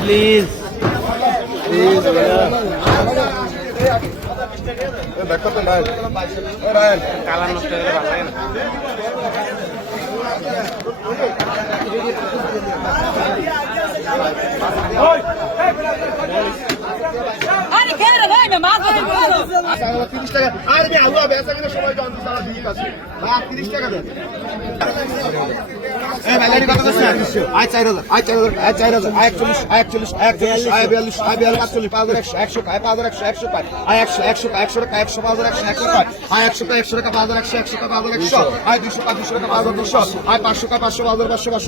Please please দেখো তো নাই রায়ন কালার নষ্ট হয়ে গেলে ভালো লাগে না। আরে খেয়ে ভাই না মাছ ধরে বলো 30 টাকা আর আমি আলু বেচা কিনা সবাই জানতে সারা ঠিক আছে ভাই 30 টাকা দেন এই মেলারি কত আছে I 4000 I 4000 I 4000 I 41 I 41 I 42 I 42 I 42 41 5100 I 5100 pi I 100 টাকা 100 পাই আই 100 টাকা 5100 100 টাকা 100 আই 200 টাকা 200 টাকা 200 আই 500 টাকা 500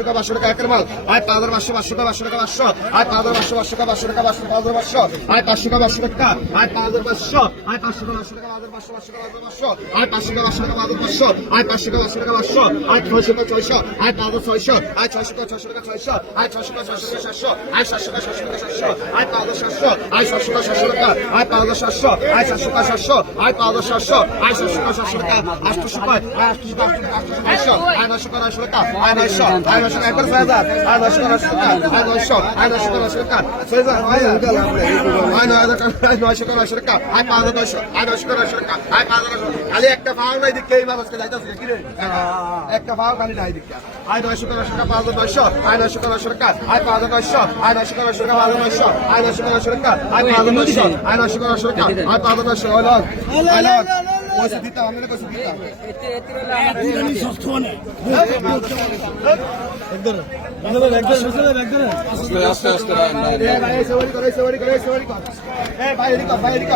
টাকা 500 টাকা একের মাল আই 5500 টাকা 500 টাকা 500 আই 5500 টাকা 500 টাকা 500 আই 500 টাকা 500 টাকা আই 5500 আই 500 টাকা 500 টাকা 500 আই 500 টাকা 500 টাকা 500 আই 500 টাকা 500 টাকা 500 আই 600 টাকা 600 আই 5600 আই 600 টাকা 600 টাকা 600 আই 600 টাকা 700 আই 700 টাকা 700 আই 5700 আই 700 টাকা 700 টাকা আই 5700 আই 700 টাকা 700 আই 5700 আই 700 টাকা 700 টাকা 800 টাকা আই 800 টাকা 900 টাকা আই 900 আই 900 একবার 1000 আই 900 টাকা আই 900 আই 900 টাকা 6000 আই 900 টাকা আই 5900 আই 900 টাকা আই 5000 খালি একটা ভাও নাই দিকে এই মানুষকে যাইতাছে কি রে একটা ভাও খালি নাই দিকে আই 900 টাকা 5900 আই 900 টাকা আই 5900 আই 900 টাকা 5900 আই 900 টাকা আই 5900 আই 900 টাকা আই 5900 হলো হলো কইছে দিতা আমি কইছে দিতা আমি সুস্থ না একদম আস্তে আস্তে ভাই সবাই করে এ ভাই এদিকে ভাই এদিকে